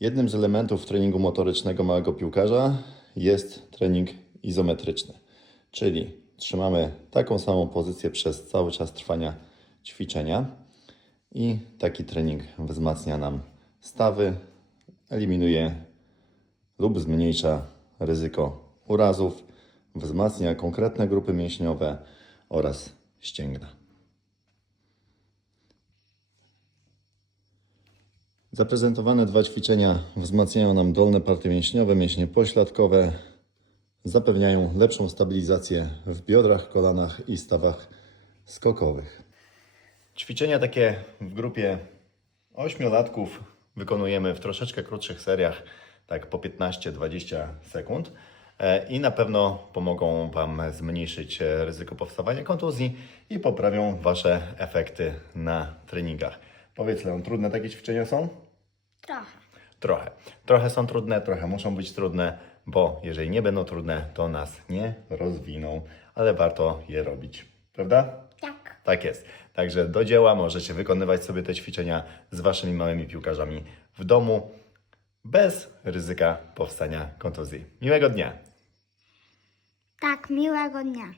Jednym z elementów treningu motorycznego małego piłkarza jest trening izometryczny, czyli trzymamy taką samą pozycję przez cały czas trwania ćwiczenia i taki trening wzmacnia nam stawy, eliminuje lub zmniejsza ryzyko urazów, wzmacnia konkretne grupy mięśniowe oraz ścięgna. Zaprezentowane dwa ćwiczenia wzmacniają nam dolne partie mięśniowe, mięśnie pośladkowe, zapewniają lepszą stabilizację w biodrach, kolanach i stawach skokowych. Ćwiczenia takie w grupie ośmiolatków wykonujemy w troszeczkę krótszych seriach, tak po 15-20 sekund. E, I na pewno pomogą Wam zmniejszyć ryzyko powstawania kontuzji i poprawią Wasze efekty na treningach. Powiedz Leon, trudne takie ćwiczenia są? Trochę. Trochę. Trochę są trudne, trochę muszą być trudne, bo jeżeli nie będą trudne, to nas nie rozwiną, ale warto je robić. Prawda? Tak. Tak jest. Także do dzieła możecie wykonywać sobie te ćwiczenia z waszymi małymi piłkarzami w domu bez ryzyka powstania kontuzji. Miłego dnia! Tak, miłego dnia.